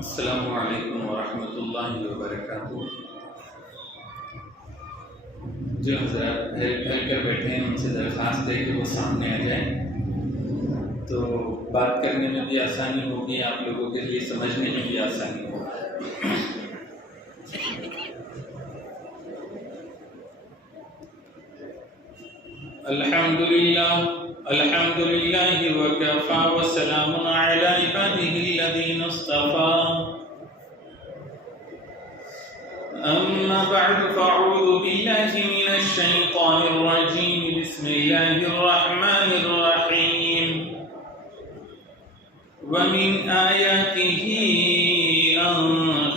السلام علیکم ورحمۃ اللہ وبرکاتہ۔ جو حضرات پھیل کر بیٹھے ہیں ان سے درخواست ہے کہ وہ سامنے آ جائیں تو بات کرنے میں بھی آسانی ہوگی، آپ لوگوں کے لیے سمجھنے میں بھی آسانی ہوگی۔ الحمد للہ وکفا وسلام علی عباده الذین اصطفى، اما بعد فاعوذ باللہ من الشیطان الرجیم، بسم اللہ الرحمن الرحیم۔ ومن آیاته ان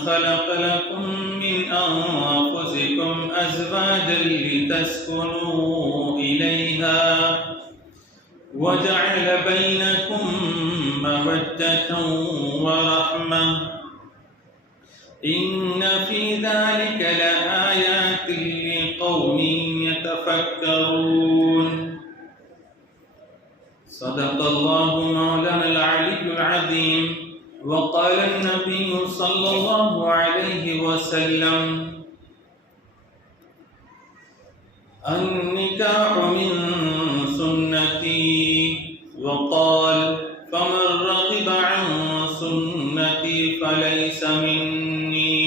خلق لکم من انفسکم ازواجا لتسکنوا الیہا وجعل بينكم مودة ورحمة إن في ذلك لآيات لقوم يتفكرون۔ صدق الله مولانا العلي العظيم، وقال النبي صلى الله عليه وسلم: النكاح من سنتي، وقال: فمن رغب عن سنتي فليس مني،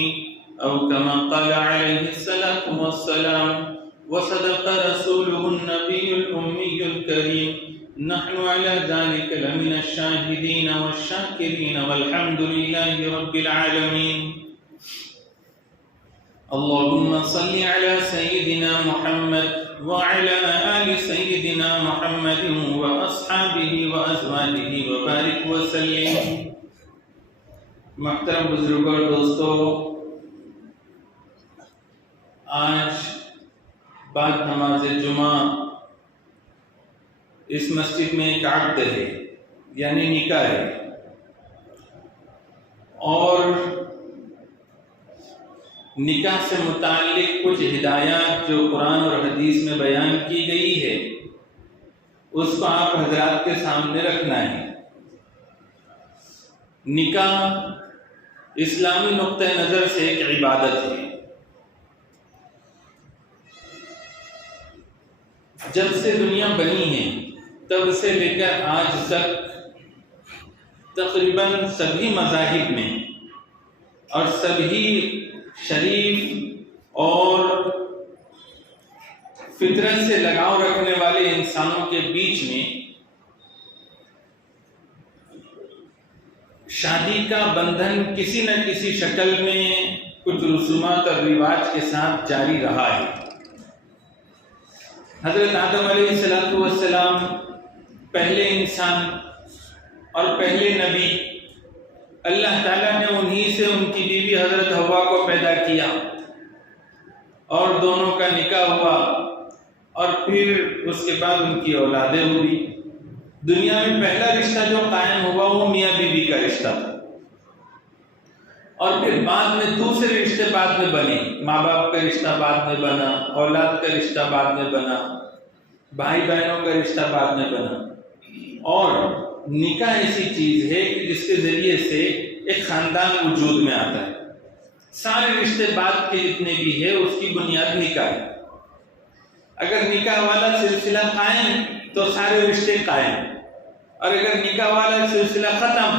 أو كما قال عليه الصلاة والسلام۔ وصدق رسوله النبي الأمي الكريم، نحن على ذلك لمن الشاهدين والشاكرين، والحمد لله رب العالمين۔ اللهم صل على سيدنا محمد وعلى آل سيدنا محمد وأصحابه وأزواجه وبارك وسلم۔ محترم بزرگوں اور دوستو، آج بعد نماز جمعہ اس مسجد میں ایک عقد ہے، یعنی نکاح ہے، اور نکاح سے متعلق کچھ ہدایات جو قرآن اور حدیث میں بیان کی گئی ہے اس کو آپ حضرات کے سامنے رکھنا ہے۔ نکاح اسلامی نقطہ نظر سے ایک عبادت ہے۔ جب سے دنیا بنی ہے تب سے لے کر آج تک تقریباً سبھی مذاہب میں اور سبھی شریف اور فطرت سے لگاؤ رکھنے والے انسانوں کے بیچ میں شادی کا بندھن کسی نہ کسی شکل میں کچھ رسومات اور رواج کے ساتھ جاری رہا ہے۔ حضرت آدم علیہ السلام پہلے انسان اور پہلے نبی، اللہ تعالیٰ نے انہی سے ان کی بیوی حضرت حوا کو پیدا کیا اور دونوں کا نکاح ہوا، اور پھر اس کے بعد ان کی اولادیں ہوئی۔ دنیا میں پہلا رشتہ جو قائم ہوا وہ میاں بیوی کا رشتہ تھا، اور پھر بعد میں دوسرے رشتے بعد میں بنے، ماں باپ کا رشتہ بعد میں بنا، اولاد کا رشتہ بعد میں بنا، بھائی بہنوں کا رشتہ بعد میں بنا۔ اور نکاح ایسی چیز ہے کہ جس کے ذریعے سے ایک خاندان وجود میں آتا ہے۔ سارے رشتے بعد کے جتنے بھی ہے اس کی بنیاد نکاح ہے۔ اگر نکاح والا سلسلہ قائم تو سارے رشتے قائم، اور اگر نکاح والا سلسلہ ختم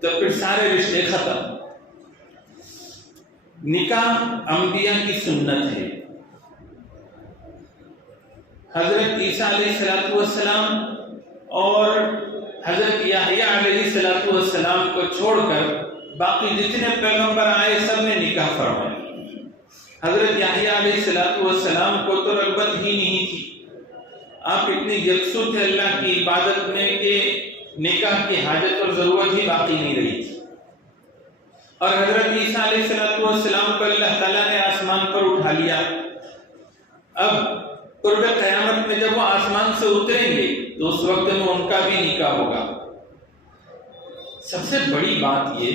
تو پھر سارے رشتے ختم۔ نکاح انبیاء کی سنت ہے۔ حضرت عیسیٰ علیہ السلام اور حضرت یحییٰ علیہ السلام کو چھوڑ کر باقی جتنے پیغمبر آئے سب نے نکاح فرمایا۔ حضرت یحییٰ علیہ السلام کو تو رغبت ہی نہیں تھی، آپ اتنے یکسو تھے اللہ کی عبادت میں کہ نکاح کی حاجت اور ضرورت ہی باقی نہیں رہی تھی۔ اور حضرت عیسیٰ علیہ السلام کو اللہ تعالیٰ نے آسمان پر اٹھا لیا۔ اب قرب قیامت میں جب وہ آسمان سے اتریں گے تو اس وقت میں ان کا بھی نکاح ہوگا۔ سب سے بڑی بات یہ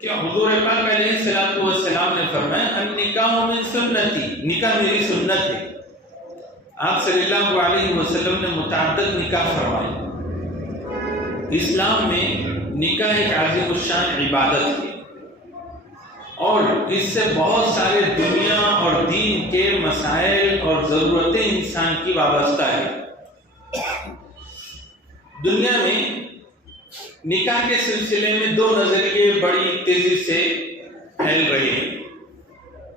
کہ حضور پاک علیہ السلام نے فرمایا النکاح من سنتی، نکاح میری سنت ہے۔ آپ صلی اللہ علیہ وسلم نے متعدد نکاح فرمائے۔ اسلام میں نکاح ایک عظیم الشان عبادت ہے۔ اور اس سے بہت سارے دنیا اور دین کے مسائل اور ضرورتیں انسان کی وابستہ ہے۔ دنیا میں نکاح کے سلسلے میں دو نظریے بڑی تیزی سے پھیل رہے ہیں۔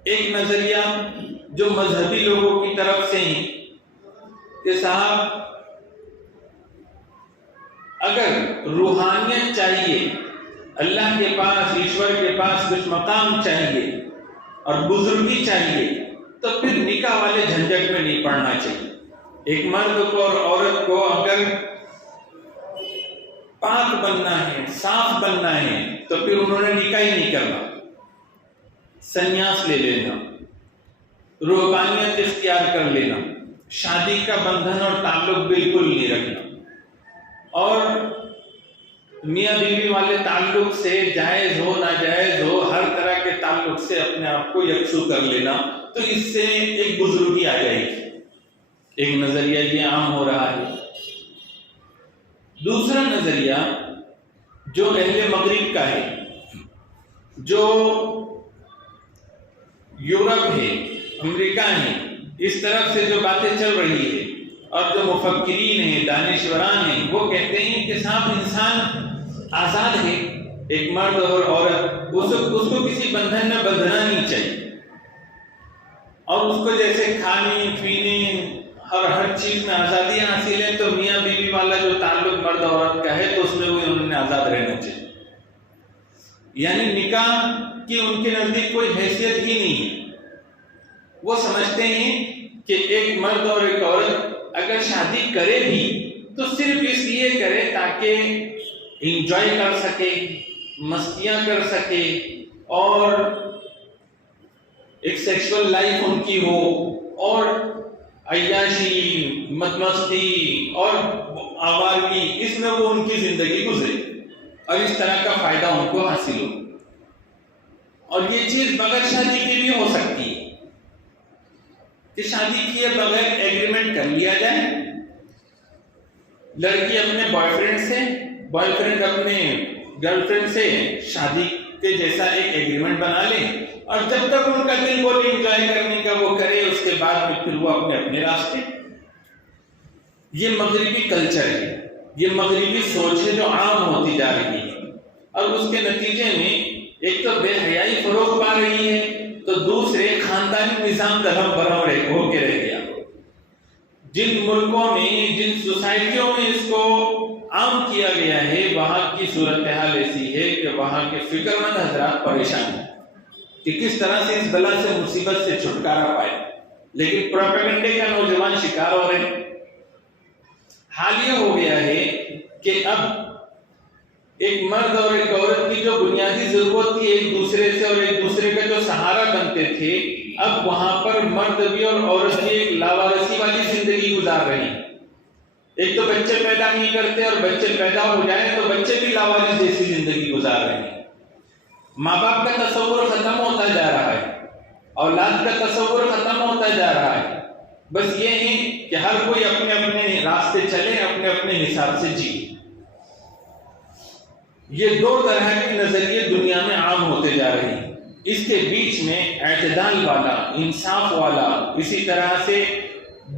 ایک نظریہ جو مذہبی لوگوں کی طرف سے ہیں کہ صاحب اگر روحانیت چاہیے، اللہ کے پاس، ایشور کے پاس کچھ مقام چاہیے اور بزرگی چاہیے تو پھر نکاح والے جھنجٹ میں نہیں پڑنا چاہیے۔ ایک مرد کو اور عورت کو اگر پاک بننا ہے، صاف بننا ہے تو پھر انہوں نے نکاح ہی نہیں کرنا، سنیاس لے لینا، روحانیت اختیار کر لینا، شادی کا بندھن اور تعلق بالکل نہیں رکھنا، اور میاں بیوی والے تعلق سے جائز ہو ناجائز ہو ہر طرح کے تعلق سے اپنے آپ کو یکسو کر لینا، تو اس سے ایک بزرگی آ جائے گی۔ ایک نظریہ یہ عام ہو رہا ہے۔ دوسرا نظریہ جو اہل مغرب کا ہے، جو یورپ ہے، امریکہ ہے، اس طرف سے جو باتیں چل رہی ہے، اور جو مفکرین ہیں، دانشوران ہیں، وہ کہتے ہیں کہ صاحب انسان آزاد ہے، ایک مرد اور عورت، اس کو کسی بندھن میں بندھنا نہیں چاہیے، اور اس کو جیسے کھانے پینے اور ہر چیز میں آزادی حاصل ہے، تو میاں بیوی والا جو تعلق مرد عورت کا ہے تو اس میں وہ انہوں نے آزاد رہنا چاہیے۔ یعنی نکاح کی ان کے نزدیک کوئی حیثیت ہی نہیں ہے۔ وہ سمجھتے ہیں کہ ایک مرد اور ایک عورت اگر شادی کرے بھی تو صرف اس لیے کرے تاکہ انجوائے کر سکے، مستیاں کر سکے، اور ایک سیکشول لائف ان کی ہو، اور عیاشی، مد مستی اور آوارگی، اس میں وہ ان کی زندگی گزرے اور اس طرح کا فائدہ ان کو حاصل ہو۔ اور یہ چیز بغیر شادی کے بھی ہو سکتی ہے کہ شادی کیے بغیر ایگریمنٹ کر لیا جائے، لڑکی اپنے بوائے فرینڈ سے، بوائے فرینڈ اپنے گرل فرینڈ سے شادی کے جیسا ایک ایگریمنٹ بنا لیں، اور جب تک ان کا دل بولے انجوائے کرنے کا وہ کرے، اس کے بعد میں پھر وہ اپنے اپنے راستے۔ یہ مغربی کلچر ہے، یہ مغربی سوچ ہے جو عام ہوتی جا رہی ہے، اور اس کے نتیجے میں ایک تو بے حیائی فروغ پا رہی ہے، تو دوسرے خاندانی نظام درہم برہم ہو کے رہ گیا۔ جن ملکوں میں، جن سوسائٹیوں میں اس کو عام کیا گیا ہے، وہاں کی صورتحال ایسی ہے کہ وہاں کے فکر مند حضرات پریشان ہیں کہ کس طرح سے اس بلا سے، مصیبت سے چھٹکارا پائے، لیکن پروپیگنڈے کا نوجوان شکار ہو رہے ہیں۔ حال یہ ہو گیا ہے کہ اب ایک مرد اور ایک عورت کی جو بنیادی ضرورت تھی ایک دوسرے سے، اور ایک دوسرے کا جو سہارا بنتے تھے، اب وہاں پر مرد بھی اور عورت بھی ایک لاوارثی والی زندگی گزار رہے ہیں۔ ایک تو بچے پیدا نہیں کرتے، اور بچے پیدا ہو جائیں تو بچے بھی لاوارث جیسی زندگی گزار رہے ہیں۔ ماں باپ کا تصور ختم ہوتا جا رہا ہے، اولاد کا تصور ختم ہوتا جا رہا ہے، بس یہ ہے کہ ہر کوئی اپنے اپنے راستے چلے، اپنے اپنے حساب سے جی۔ یہ دو طرح کے نظریے دنیا میں عام ہوتے جا رہے ہیں۔ اس کے بیچ میں اعتدال والا، انصاف والا، اسی طرح سے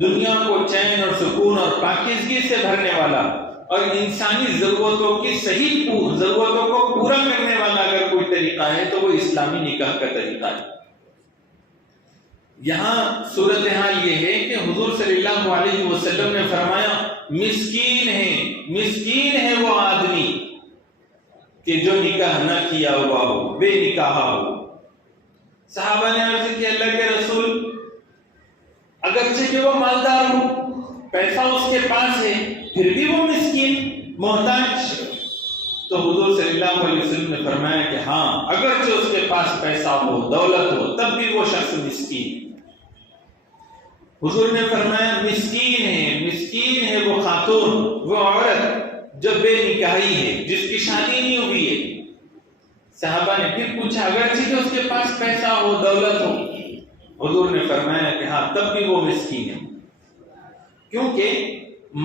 دنیا کو چین اور سکون اور پاکیزگی سے بھرنے والا، اور انسانی ضرورتوں کی صحیح ضرورتوں کو پورا کرنے والا اگر کوئی طریقہ ہے تو وہ اسلامی نکاح کا طریقہ ہے۔ یہاں صورتحال یہ ہے کہ حضور صلی اللہ علیہ وسلم نے فرمایا، مسکین ہے وہ آدمی کہ جو نکاح نہ کیا ہوا ہو، بے نکاح ہو۔ صحابہ نے عرض کی، اللہ کے رسول، اگرچہ کہ وہ مالدار ہو، پیسہ اس کے پاس ہے، پھر بھی وہ مسکین، محتاج؟ تو حضور صلی اللہ علیہ وسلم نے فرمایا کہ ہاں، اگرچہ اس کے پاس پیسہ ہو، دولت ہو، تب بھی وہ شخص مسکین۔ حضور نے فرمایا مسکین ہے وہ خاتون، وہ عورت جو بے نکاحی ہے، جس کی شادی نہیں ہوئی ہے۔ صحابہ نے پھر پوچھا، اگرچہ کہ اس کے پاس پیسہ ہو، دولت ہو؟ حضور نے فرمایا کہ ہاں، تب بھی وہ مسکین ہے، کیونکہ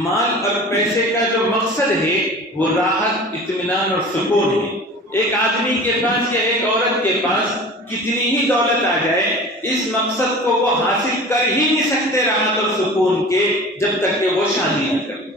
مال اور پیسے کا جو مقصد ہے وہ راحت، اطمینان اور سکون ہے۔ ایک آدمی کے پاس یا ایک عورت عورت کے پاس کتنی ہی دولت آ جائے، اس مقصد کو وہ حاصل کر ہی نہیں سکتے راحت اور سکون کے جب تک کہ وہ شادی نہ کرے۔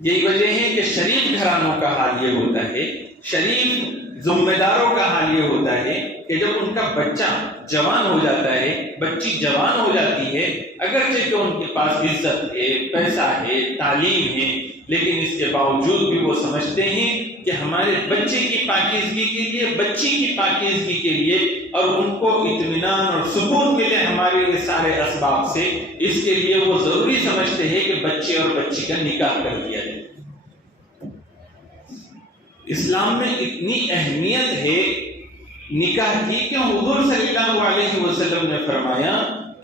یہی وجہ ہے کہ شریف گھرانوں کا حال یہ ہوتا ہے، شریف ذمہ داروں کا حال یہ ہوتا ہے کہ جب ان کا بچہ جوان ہو جاتا ہے، بچی جوان ہو جاتی ہے، اگرچہ کہ ان کے پاس عزت ہے، پیسہ ہے، تعلیم ہے، لیکن اس کے باوجود بھی وہ سمجھتے ہیں کہ ہمارے بچے کی پاکیزگی کے لیے، بچی کی پاکیزگی کے لیے، اور ان کو اطمینان اور سکون ملے ہمارے سارے اسباب سے، اس کے لیے وہ ضروری سمجھتے ہیں کہ بچے اور بچی کا نکاح کر دیا جائے۔ اسلام میں اتنی اہمیت ہے نکاح کی کہ حضور صلی اللہ علیہ وسلم نے فرمایا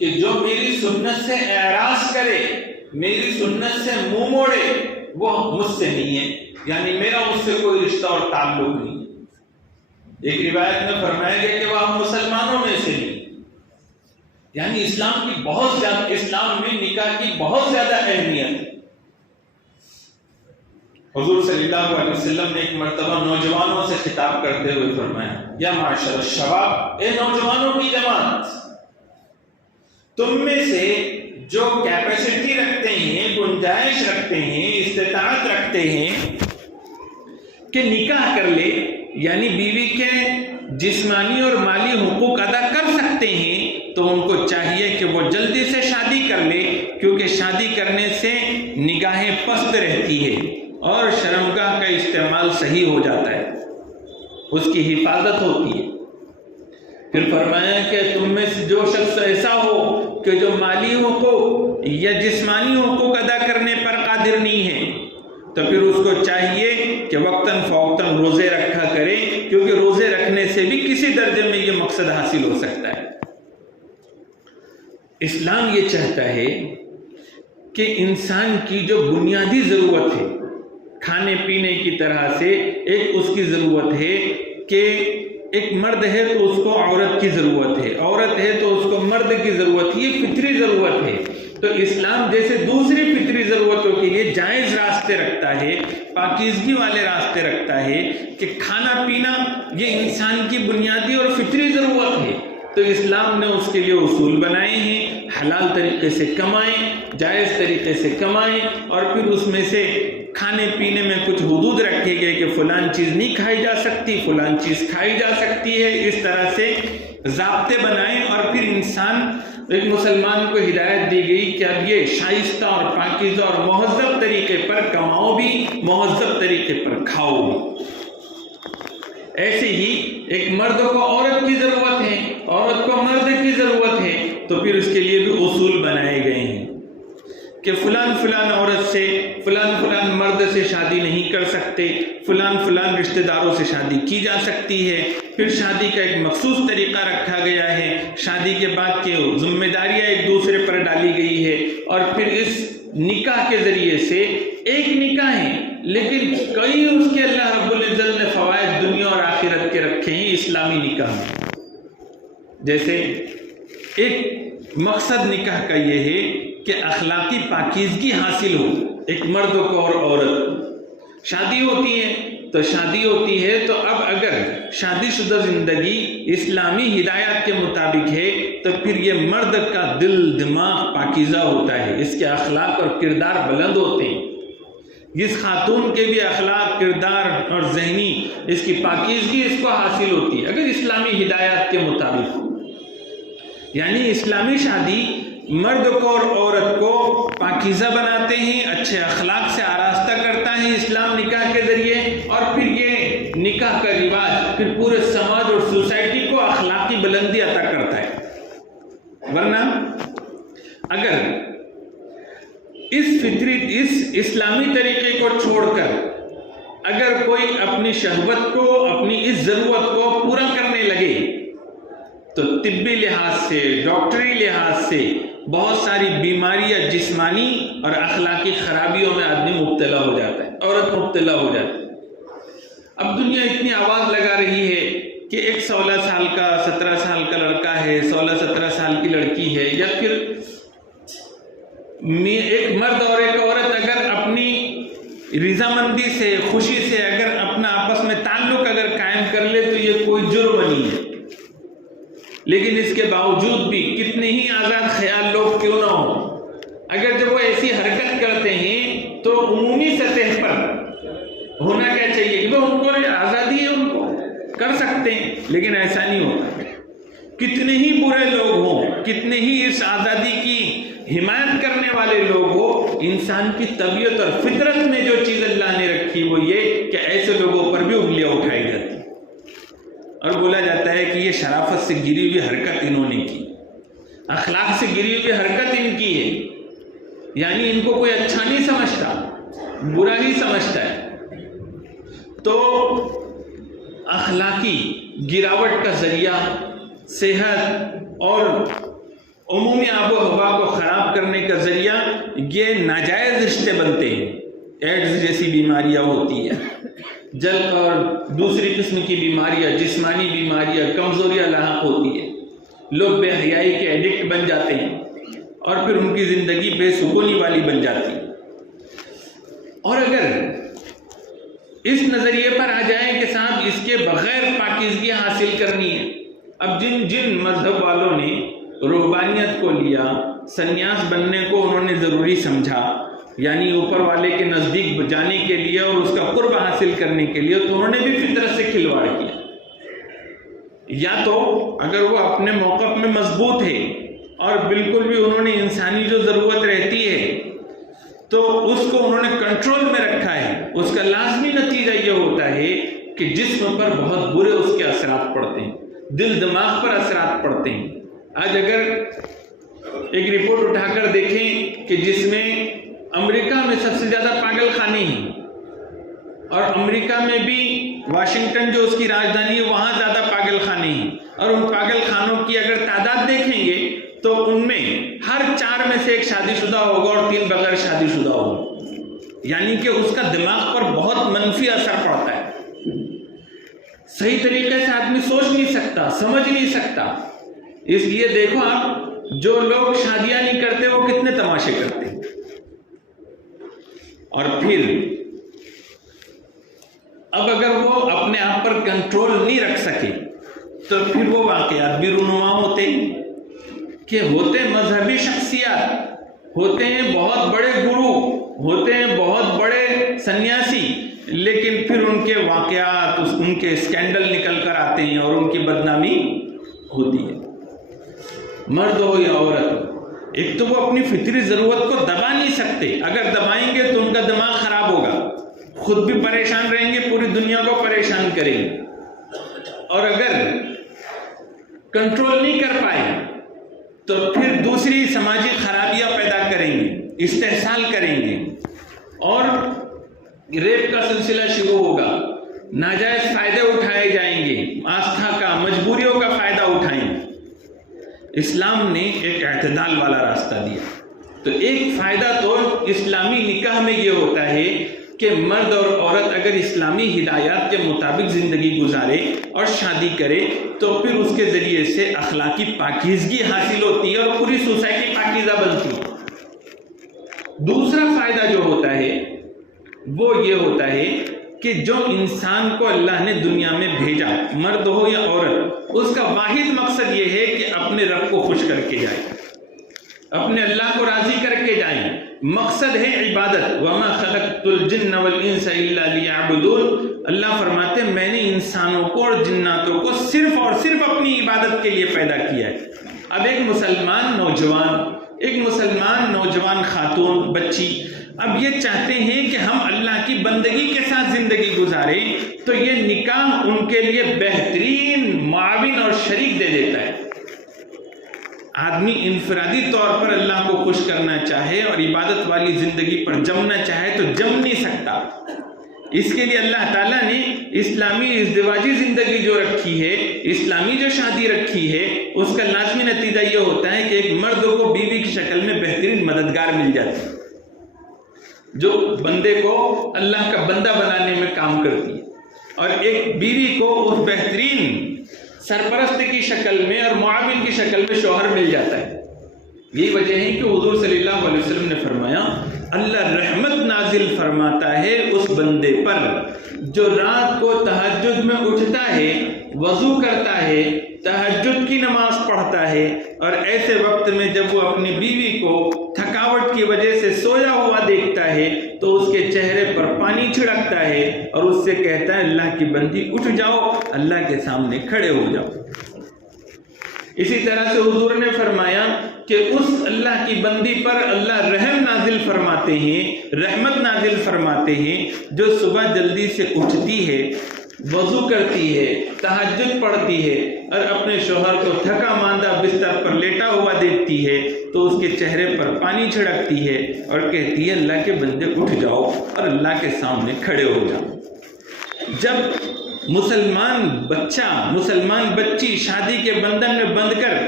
کہ جو میری سنت سے اعراض کرے، میری سنت سے منہ موڑے، وہ مجھ سے نہیں ہے، یعنی میرا اس سے کوئی رشتہ اور تعلق نہیں۔ ایک روایت میں فرمایا گیا کہ وہ ہم مسلمانوں میں سے نہیں، یعنی اسلام کی بہت زیادہ، اسلام میں نکاح کی بہت زیادہ اہمیت ہے۔ حضور صلی اللہ علیہ وسلم نے ایک مرتبہ نوجوانوں سے خطاب کرتے ہوئے فرمایا، یا معاشر الشباب، اے نوجوانوں کی جماعت، تم میں سے جو کیپیسٹی رکھتے ہیں، گنجائش رکھتے ہیں، استطاعت رکھتے ہیں کہ نکاح کر لے، یعنی بیوی کے جسمانی اور مالی حقوق ادا کر سکتے ہیں، تو ان کو چاہیے کہ وہ جلدی سے شادی کر لے، کیونکہ شادی کرنے سے نگاہیں پست رہتی ہے اور شرمگاہ کا استعمال صحیح ہو جاتا ہے، اس کی حفاظت ہوتی ہے۔ پھر فرمایا کہ تم میں سے جو شخص ایسا ہو کہ جو مالی حقوق یا جسمانی حقوق ادا کرنے پر قادر نہیں ہے، تو پھر اس کو چاہیے کہ وقتاً فوقتاً روزے رکھا کرے، کیونکہ روزے رکھنے سے بھی کسی درجے میں یہ مقصد حاصل ہو سکتا ہے۔ اسلام یہ چاہتا ہے کہ انسان کی جو بنیادی ضرورت ہے، کھانے پینے کی طرح سے ایک اس کی ضرورت ہے کہ ایک مرد ہے تو اس کو عورت کی ضرورت ہے، عورت ہے تو اس کو مرد کی ضرورت ہے، یہ فطری ضرورت ہے۔ تو اسلام جیسے دوسری فطری ضرورتوں کے لیے جائز راستے رکھتا ہے، پاکیزگی والے راستے رکھتا ہے کہ کھانا پینا یہ انسان کی بنیادی اور فطری ضرورت ہے، تو اسلام نے اس کے لیے اصول بنائے ہیں، حلال طریقے سے کمائیں، جائز طریقے سے کمائیں، اور پھر اس میں سے کھانے پینے میں کچھ حدود رکھے گئے کہ فلان چیز نہیں کھائی جا سکتی، فلان چیز کھائی جا سکتی ہے، اس طرح سے ضابطے بنائیں، اور پھر انسان، ایک مسلمان کو ہدایت دی گئی کہ اب یہ شائستہ اور پاکیزہ اور مہذب طریقے پر کماؤ بھی، مہذب طریقے پر کھاؤ بھی۔ ایسے ہی ایک مرد کو عورت کی ضرورت ہے، عورت کو مرد کی ضرورت ہے، تو پھر اس کے لیے بھی اصول بنائے گئے ہیں کہ فلان فلان عورت سے، فلان فلان مرد سے شادی نہیں کر سکتے، فلان فلان رشتہ داروں سے شادی کی جا سکتی ہے۔ پھر شادی کا ایک مخصوص طریقہ رکھا گیا ہے، شادی کے بعد کی ذمہ داریاں ایک دوسرے پر ڈالی گئی ہے، اور پھر اس نکاح کے ذریعے سے ایک نکاح ہے لیکن کئی اس کے اللہ رب العزت نے فوائد دنیا اور آخرت کے رکھے ہیں اسلامی نکاح میں۔ جیسے ایک مقصد نکاح کا یہ ہے کہ اخلاقی پاکیزگی حاصل ہو، ایک مرد کو اور عورت کو شادی ہوتی ہے تو شادی ہوتی ہے، تو اب اگر شادی شدہ زندگی اسلامی ہدایات کے مطابق ہے تو پھر یہ مرد کا دل دماغ پاکیزہ ہوتا ہے، اس کے اخلاق اور کردار بلند ہوتے ہیں۔ اس خاتون کے بھی اخلاق، کردار اور ذہنی اس کی پاکیزگی اس کو حاصل ہوتی ہے اگر اسلامی ہدایات کے مطابق ہو۔ یعنی اسلامی شادی مرد کو اور عورت کو پاکیزہ بناتے ہیں، اچھے اخلاق سے آراستہ کرتا ہے اسلام نکاح کے ذریعے، اور پھر یہ نکاح کا رواج پھر پورے سماج اور سوسائٹی کو اخلاقی بلندی عطا کرتا ہے۔ ورنہ اگر اس اسلامی طریقے کو چھوڑ کر اگر کوئی اپنی شہوت کو، اپنی اس ضرورت کو پورا کرنے لگے تو طبی لحاظ سے، ڈاکٹری لحاظ سے بہت ساری بیماریاں جسمانی اور اخلاقی خرابیوں میں آدمی مبتلا ہو جاتا ہے، عورت مبتلا ہو جاتی ہے۔ اب دنیا اتنی آواز لگا رہی ہے کہ ایک 16 سال کا 17 سال کا لڑکا ہے، 16-17 سال کی لڑکی ہے، یا پھر ایک مرد اور ایک عورت اگر اپنی رضامندی سے، خوشی سے اگر اپنا آپس میں تعلق اگر قائم کر لے تو لیکن اس کے باوجود بھی کتنے ہی آزاد خیال لوگ کیوں نہ ہوں، اگر جب وہ ایسی حرکت کرتے ہیں تو عمومی سطح پر ہونا کیا چاہیے کہ وہ ان کو آزادی ہے، ان کو کر سکتے ہیں، لیکن ایسا نہیں ہوتا۔ کتنے ہی برے لوگ ہوں، کتنے ہی اس آزادی کی حمایت کرنے والے لوگ ہوں، انسان کی طبیعت اور فطرت میں جو چیز اللہ نے رکھی وہ یہ کہ ایسے لوگوں پر بھی انگلیاں اٹھائی جاتی اور بولا جاتا ہے کہ یہ شرافت سے گری ہوئی حرکت انہوں نے کی، اخلاق سے گری ہوئی حرکت ان کی ہے، یعنی ان کو کوئی اچھا نہیں سمجھتا، برا ہی سمجھتا ہے۔ تو اخلاقی گراوٹ کا ذریعہ صحت اور عمومی آب و ہوا کو خراب کرنے کا ذریعہ یہ ناجائز رشتے بنتے ہیں، ایڈز جیسی بیماریاں ہوتی ہیں، جلد اور دوسری قسم کی بیماریاں، جسمانی بیماریاں، کمزوریاں لاحق ہوتی ہیں، لوگ بے حیائی کے ایڈکٹ بن جاتے ہیں اور پھر ان کی زندگی بے سکونی والی بن جاتی ہے۔ اور اگر اس نظریے پر آ جائیں کہ صاحب اس کے بغیر پاکیزگی حاصل کرنی ہے، اب جن مذہب والوں نے روحانیت کو لیا، سنیاس بننے کو انہوں نے ضروری سمجھا، یعنی اوپر والے کے نزدیک جانے کے لیے اور اس کا قرب حاصل کرنے کے لیے، تو انہوں نے بھی فطرت سے کھلواڑ کیا۔ یا تو اگر وہ اپنے موقف میں مضبوط ہے اور بالکل بھی انہوں نے انسانی جو ضرورت رہتی ہے تو اس کو انہوں نے کنٹرول میں رکھا ہے، اس کا لازمی نتیجہ یہ ہوتا ہے کہ جسم پر بہت برے اس کے اثرات پڑتے ہیں، دل دماغ پر اثرات پڑتے ہیں۔ آج اگر ایک رپورٹ اٹھا کر دیکھیں کہ جس میں امریکہ میں سب سے زیادہ پاگل خانے ہیں، اور امریکہ میں بھی واشنگٹن جو اس کی راجدھانی ہے وہاں زیادہ پاگل خانے ہیں، اور ان پاگل خانوں کی اگر تعداد دیکھیں گے تو ان میں ہر 4 میں سے 1 شادی شدہ ہوگا اور 3 بغیر شادی شدہ ہوگا، یعنی کہ اس کا دماغ پر بہت منفی اثر پڑتا ہے۔ صحیح طریقے سے آدمی سوچ نہیں سکتا، سمجھ نہیں سکتا۔ اس لیے دیکھو آپ جو لوگ شادیاں نہیں کرتے وہ کتنے تماشے کرتے ہیں، اور پھر اب اگر وہ اپنے آپ پر کنٹرول نہیں رکھ سکے تو پھر وہ واقعات بھی رونما ہوتے ہیں کہ ہوتے مذہبی شخصیات، ہوتے ہیں بہت بڑے گرو، ہوتے ہیں بہت بڑے سنیاسی، لیکن پھر ان کے واقعات، ان کے اسکینڈل نکل کر آتے ہیں اور ان کی بدنامی ہوتی ہے۔ مرد ہو یا عورت، ایک تو وہ اپنی فطری ضرورت کو دبا نہیں سکتے، اگر دبائیں گے تو ان کا دماغ خراب ہوگا، خود بھی پریشان رہیں گے، پوری دنیا کو پریشان کریں گے، اور اگر کنٹرول نہیں کر پائے تو پھر دوسری سماجی خرابیاں پیدا کریں گے، استحصال کریں گے، اور ریپ کا سلسلہ شروع ہوگا، ناجائز فائدے اٹھائے جائیں گے، آستھا کا، مجبوریوں کا فائدہ اٹھائیں گے۔ اسلام نے ایک اعتدال والا راستہ دیا۔ تو ایک فائدہ تو اسلامی نکاح میں یہ ہوتا ہے کہ مرد اور عورت اگر اسلامی ہدایات کے مطابق زندگی گزارے اور شادی کرے تو پھر اس کے ذریعے سے اخلاقی پاکیزگی حاصل ہوتی ہے اور پوری سوسائٹی پاکیزہ بنتی ہے۔ دوسرا فائدہ جو ہوتا ہے وہ یہ ہوتا ہے کہ جو انسان کو اللہ نے دنیا میں بھیجا، مرد ہو یا عورت، اس کا واحد مقصد یہ ہے کہ اپنے رب کو خوش کر کے جائے، اپنے اللہ کو راضی کر کے جائیں، مقصد ہے عبادت۔ وَمَا خَلَقْتُ الْجِنَّ وَالْإِنسَ إِلَّا لِيَعْبُدُونَ، اللہ فرماتے ہیں میں نے انسانوں کو اور جناتوں کو صرف اور صرف اپنی عبادت کے لیے پیدا کیا ہے۔ اب ایک مسلمان نوجوان خاتون، بچی اب یہ چاہتے ہیں کہ ہم اللہ کی بندگی کے ساتھ زندگی گزاریں، تو یہ نکاح ان کے لیے بہترین معاون اور شریک دے دیتا ہے۔ آدمی انفرادی طور پر اللہ کو خوش کرنا چاہے اور عبادت والی زندگی پر جمنا چاہے تو جم نہیں سکتا۔ اس کے لیے اللہ تعالیٰ نے اسلامی ازدواجی زندگی جو رکھی ہے، اسلامی جو شادی رکھی ہے، اس کا لازمی نتیجہ یہ ہوتا ہے کہ ایک مرد کو بیوی کی شکل میں بہترین مددگار مل جاتی ہے جو بندے کو اللہ کا بندہ بنانے میں کام کرتی ہے، اور ایک بیوی کو اس بہترین سرپرست کی شکل میں اور معاون کی شکل میں شوہر مل جاتا ہے۔ یہی وجہ ہے کہ حضور صلی اللہ علیہ وسلم نے فرمایا اللہ رحمت نازل فرماتا ہے اس بندے پر جو رات کو تہجد میں اٹھتا ہے، وضو کرتا ہے، تہجد کی نماز پڑھتا ہے، اور ایسے وقت میں جب وہ اپنی بیوی کو تھکاوٹ کی وجہ سے سویا ہوا دیکھتا ہے تو اس کے چہرے پر پانی چھڑکتا ہے اور اس سے کہتا ہے اللہ کی بندی اٹھ جاؤ، اللہ کے سامنے کھڑے ہو جاؤ۔ اسی طرح سے حضور نے فرمایا کہ اس اللہ کی بندی پر اللہ رحم نازل فرماتے ہیں، رحمت نازل فرماتے ہیں جو صبح جلدی سے اٹھتی ہے، وضو کرتی ہے، تہجد پڑھتی ہے اور اپنے شوہر کو تھکا ماندہ بستر پر لیٹا ہوا دیکھتی ہے تو اس کے چہرے پر پانی چھڑکتی ہے اور کہتی ہے اللہ کے بندے اٹھ جاؤ اور اللہ کے سامنے کھڑے ہو جاؤ۔ جب مسلمان بچی شادی کے بندھن میں بندھ کر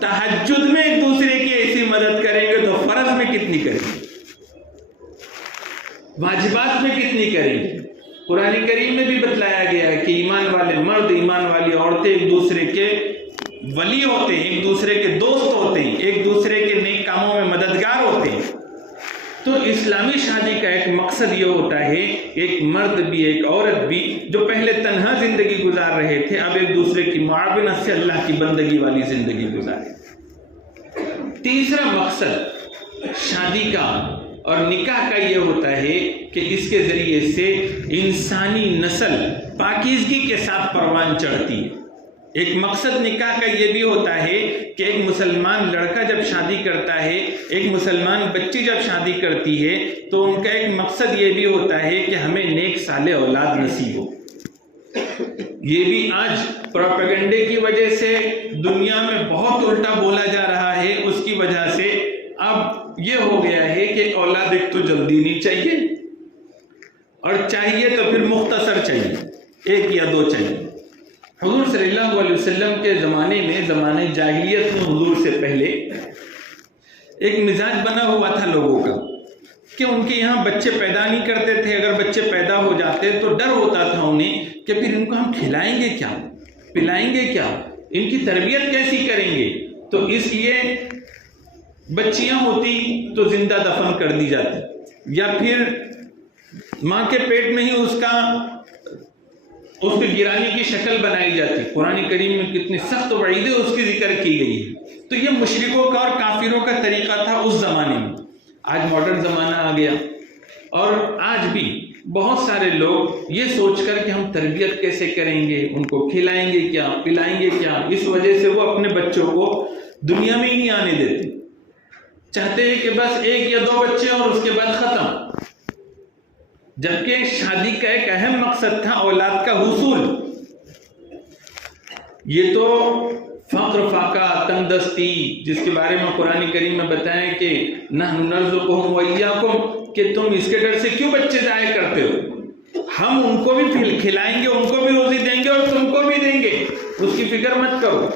تہجد میں ایک دوسرے کی ایسی مدد کریں گے تو فرض میں کتنی کریں گے، واجبات میں کتنی کریں گے۔ قرآن کریم میں بھی بتلایا گیا ہے کہ ایمان والے مرد، ایمان والی عورتیں ایک دوسرے کے ولی ہوتے ہیں، ایک دوسرے کے دوست ہوتے ہیں، ایک دوسرے کے نیک کاموں میں مددگار ہوتے ہیں۔ تو اسلامی شادی کا ایک مقصد یہ ہوتا ہے ایک مرد بھی ایک عورت بھی جو پہلے تنہا زندگی گزار رہے تھے اب ایک دوسرے کی معاونت سے اللہ کی بندگی والی زندگی گزارے۔ تیسرا مقصد شادی کا اور نکاح کا یہ ہوتا ہے کہ اس کے ذریعے سے انسانی نسل پاکیزگی کے ساتھ پروان چڑھتی ہے۔ ایک مقصد نکاح کا یہ بھی ہوتا ہے کہ ایک مسلمان لڑکا جب شادی کرتا ہے، ایک مسلمان بچی جب شادی کرتی ہے تو ان کا ایک مقصد یہ بھی ہوتا ہے کہ ہمیں نیک صالح اولاد نصیب ہو۔ یہ بھی آج پروپیگنڈے کی وجہ سے دنیا میں بہت الٹا بولا جا رہا ہے، اس کی وجہ سے اب یہ ہو گیا ہے کہ اولاد ایک تو جلدی نہیں چاہیے اور چاہیے تو پھر مختصر چاہیے، ایک یا دو چاہیے۔ حضور صلی اللہ علیہ وسلم کے زمانے میں، زمانہ جاہلیت میں حضور سے پہلے ایک مزاج بنا ہوا تھا لوگوں کا کہ ان کے یہاں بچے پیدا نہیں کرتے تھے، اگر بچے پیدا ہو جاتے تو ڈر ہوتا تھا انہیں کہ پھر ان کو ہم کھلائیں گے کیا، پلائیں گے کیا، ان کی تربیت کیسی کریں گے، تو اس لیے بچیاں ہوتی تو زندہ دفن کر دی جاتی یا پھر ماں کے پیٹ میں ہی اس کو گرانے کی شکل بنائی جاتی۔ قرآن کریم میں کتنی سخت وعیدیں اس کی ذکر کی گئی ہے۔ تو یہ مشرکوں کا اور کافروں کا طریقہ تھا اس زمانے میں۔ آج ماڈرن زمانہ آ گیا اور آج بھی بہت سارے لوگ یہ سوچ کر کہ ہم تربیت کیسے کریں گے، ان کو کھلائیں گے کیا، پلائیں گے کیا، اس وجہ سے وہ اپنے بچوں کو دنیا میں ہی نہیں آنے دیتے، چاہتے ہیں کہ بس ایک یا دو بچے اور اس کے بعد ختم، جبکہ شادی کا ایک اہم مقصد تھا اولاد کا حصول۔ یہ تو فقر، فاقہ، تنگدستی جس کے بارے میں قرآن کریم میں بتائیں کہ نحن نرزقہم وإیاکم، کہ تم اس کے ڈر سے کیوں بچے ضائع کرتے ہو، ہم ان کو بھی کھلائیں گے، ان کو بھی روزی دیں گے اور تم کو بھی دیں گے، اس کی فکر مت کرو۔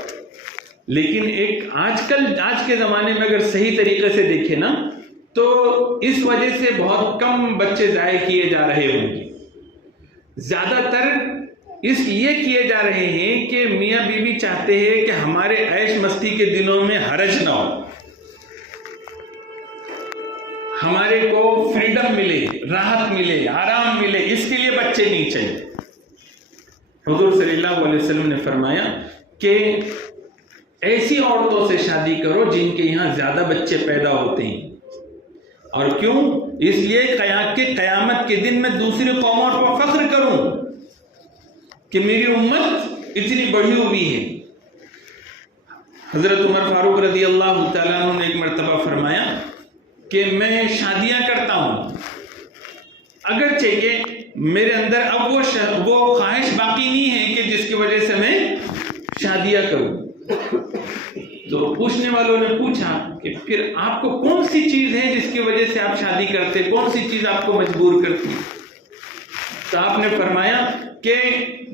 لیکن ایک آج کے زمانے میں اگر صحیح طریقے سے دیکھیں نا تو اس وجہ سے بہت کم بچے ضائع کیے جا رہے ہوں گے، زیادہ تر اس لیے کیے جا رہے ہیں کہ میاں بیوی چاہتے ہیں کہ ہمارے عیش مستی کے دنوں میں حرج نہ ہو، ہمارے کو فریڈم ملے، راحت ملے، آرام ملے، اس کے لیے بچے نہیں چاہیے۔ حضور صلی اللہ علیہ وسلم نے فرمایا کہ ایسی عورتوں سے شادی کرو جن کے یہاں زیادہ بچے پیدا ہوتے ہیں، اور کیوں؟ اس لیے کہ قیامت کے دن میں دوسری قوموں پر فخر کروں کہ میری امت اتنی بڑھی ہوئی ہے۔ حضرت عمر فاروق رضی اللہ تعالیٰ عنہ نے ایک مرتبہ فرمایا کہ میں شادیاں کرتا ہوں، اگرچہ کہ میرے اندر اب وہ خواہش باقی نہیں ہے کہ جس کی وجہ سے میں شادیاں کروں۔ تو پوچھنے والوں نے پوچھا کہ پھر آپ کو کون سی چیز ہے جس کی وجہ سے آپ شادی کرتے، کون سی چیز آپ کو مجبور کرتی؟ تو آپ نے فرمایا کہ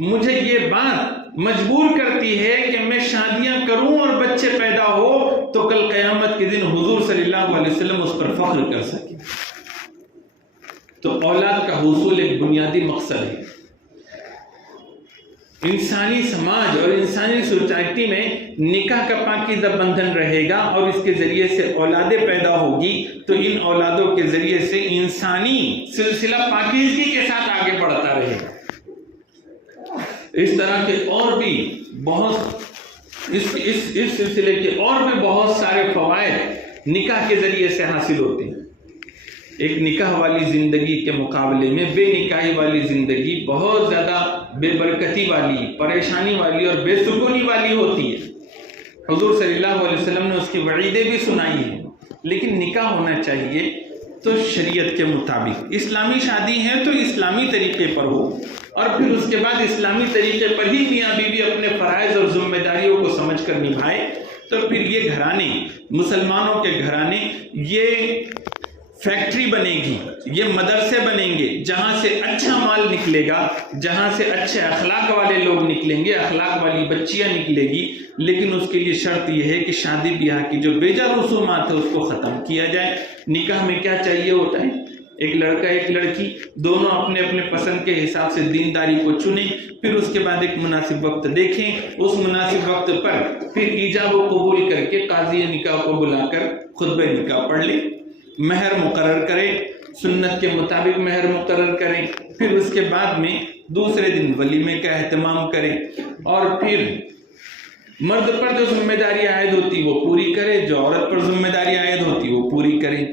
مجھے یہ بات مجبور کرتی ہے کہ میں شادیاں کروں اور بچے پیدا ہو تو کل قیامت کے دن حضور صلی اللہ علیہ وسلم اس پر فخر کر سکے۔ تو اولاد کا حصول ایک بنیادی مقصد ہے۔ انسانی سماج اور انسانی سوسائٹی میں نکاح کا پاکیزہ بندھن رہے گا اور اس کے ذریعے سے اولادیں پیدا ہوگی تو ان اولادوں کے ذریعے سے انسانی سلسلہ پاکیزگی کے ساتھ آگے بڑھتا رہے گا۔ اس طرح کے اور بھی بہت اس سلسلے کے اور بھی بہت سارے فوائد نکاح کے ذریعے سے حاصل ہوتے ہیں۔ ایک نکاح والی زندگی کے مقابلے میں بے نکاحی والی زندگی بہت زیادہ بے برکتی والی، پریشانی والی اور بے سکونی والی ہوتی ہے۔ حضور صلی اللہ علیہ وسلم نے اس کی وعیدیں بھی سنائی ہیں، لیکن نکاح ہونا چاہیے تو شریعت کے مطابق۔ اسلامی شادی ہے تو اسلامی طریقے پر ہو، اور پھر اس کے بعد اسلامی طریقے پر ہی میاں بیوی اپنے فرائض اور ذمہ داریوں کو سمجھ کر نبھائے، تو پھر یہ گھرانے، مسلمانوں کے گھرانے، یہ فیکٹری بنے گی، یہ مدرسے بنیں گے جہاں سے اچھا مال نکلے گا، جہاں سے اچھے اخلاق والے لوگ نکلیں گے، اخلاق والی بچیاں نکلے گی۔ لیکن اس کے لیے شرط یہ ہے کہ شادی بیاہ کی جو بیجا رسومات ہے اس کو ختم کیا جائے۔ نکاح میں کیا چاہیے ہوتا ہے؟ ایک لڑکا ایک لڑکی دونوں اپنے اپنے پسند کے حساب سے دینداری کو چنیں، پھر اس کے بعد ایک مناسب وقت دیکھیں، اس مناسب وقت پر پھر ایجاب و قبول کر کے قاضی نکاح کو بلا کر خطبہ نکاح پڑھ لیں، مہر مقرر کریں، سنت کے مطابق مہر مقرر کریں، پھر اس کے بعد میں دوسرے دن ولیمے کا اہتمام کریں، اور پھر مرد پر جو ذمہ داری عائد ہوتی وہ پوری کرے، جو عورت پر ذمہ داری عائد ہوتی وہ پوری کرے۔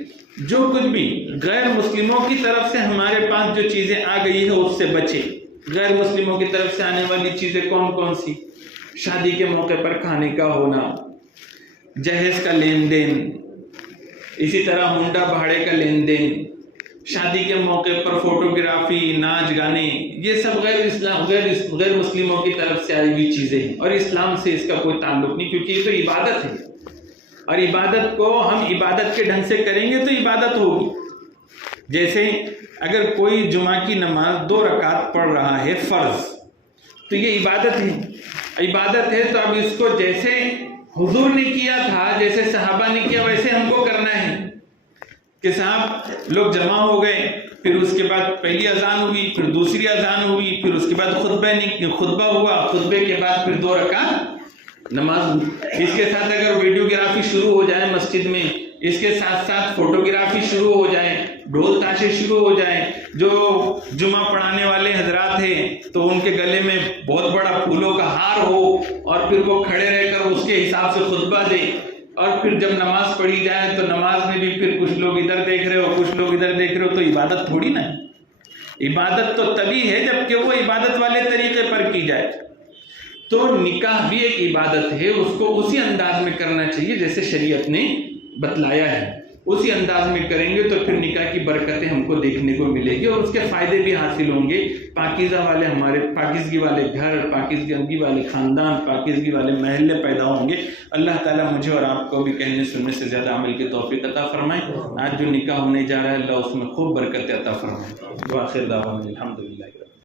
جو کچھ بھی غیر مسلموں کی طرف سے ہمارے پاس جو چیزیں آ گئی ہے اس سے بچے۔ غیر مسلموں کی طرف سے آنے والی چیزیں کون کون سی؟ شادی کے موقع پر کھانے کا ہونا، جہیز کا لین دین، اسی طرح ہنڈا بھاڑے کا لین دین، شادی کے موقع پر فوٹوگرافی، ناچ گانے، یہ سب غیر مسلموں کی طرف سے آئی ہوئی چیزیں ہیں، اور اسلام سے اس کا کوئی تعلق نہیں، کیونکہ یہ تو عبادت ہے، اور عبادت کو ہم عبادت کے ڈھنگ سے کریں گے تو عبادت ہوگی۔ جیسے اگر کوئی جمعہ کی نماز 2 رکعت پڑھ رہا ہے فرض، تو یہ عبادت ہے، عبادت ہے تو اب اس کو جیسے حضور نے کیا تھا، جیسے صحابہ نے کیا، ویسے ہم کو کرنا ہے کہ صاحب لوگ جمع ہو گئے، پھر اس کے بعد پہلی اذان ہوئی، پھر دوسری اذان ہوئی، پھر اس کے بعد خطبہ ہوا، خطبے کے بعد پھر 2 رکعت نماز۔ اس کے ساتھ اگر ویڈیوگرافی شروع ہو جائے مسجد میں، اس کے ساتھ ساتھ فوٹوگرافی شروع ہو جائے، ڈھول تاشے شروع ہو جائیں، جو جمعہ پڑھانے والے حضرات ہیں تو ان کے گلے میں بہت بڑا پھولوں کا ہار ہو، اور پھر وہ کھڑے رہ کر اس کے حساب سے خطبہ دیں، اور پھر جب نماز پڑھی جائے تو نماز میں بھی پھر کچھ لوگ ادھر دیکھ رہے ہو، کچھ لوگ ادھر دیکھ رہے ہو، تو عبادت تھوڑی نا ہے۔ عبادت تو تبھی ہے جب کہ وہ عبادت والے طریقے پر کی جائے۔ تو نکاح بھی ایک عبادت ہے، اس کو اسی انداز میں کرنا چاہیے جیسے شریعت نے بتلایا ہے، اسی انداز میں کریں گے تو پھر نکاح کی برکتیں ہم کو دیکھنے کو ملے گی، اور اس کے فائدے بھی حاصل ہوں گے۔ پاکیزہ والے ہمارے پاکیزگی والے گھر، پاکیزگی والے خاندان، پاکیزگی والے محلے پیدا ہوں گے۔ اللہ تعالیٰ مجھے اور آپ کو بھی کہنے سننے سے زیادہ عمل کی توفیق عطا فرمائے۔ آج جو نکاح ہونے جا رہا ہے اللہ اس میں خوب برکت عطا فرمائے۔ وآخر دعوانا الحمدللہ۔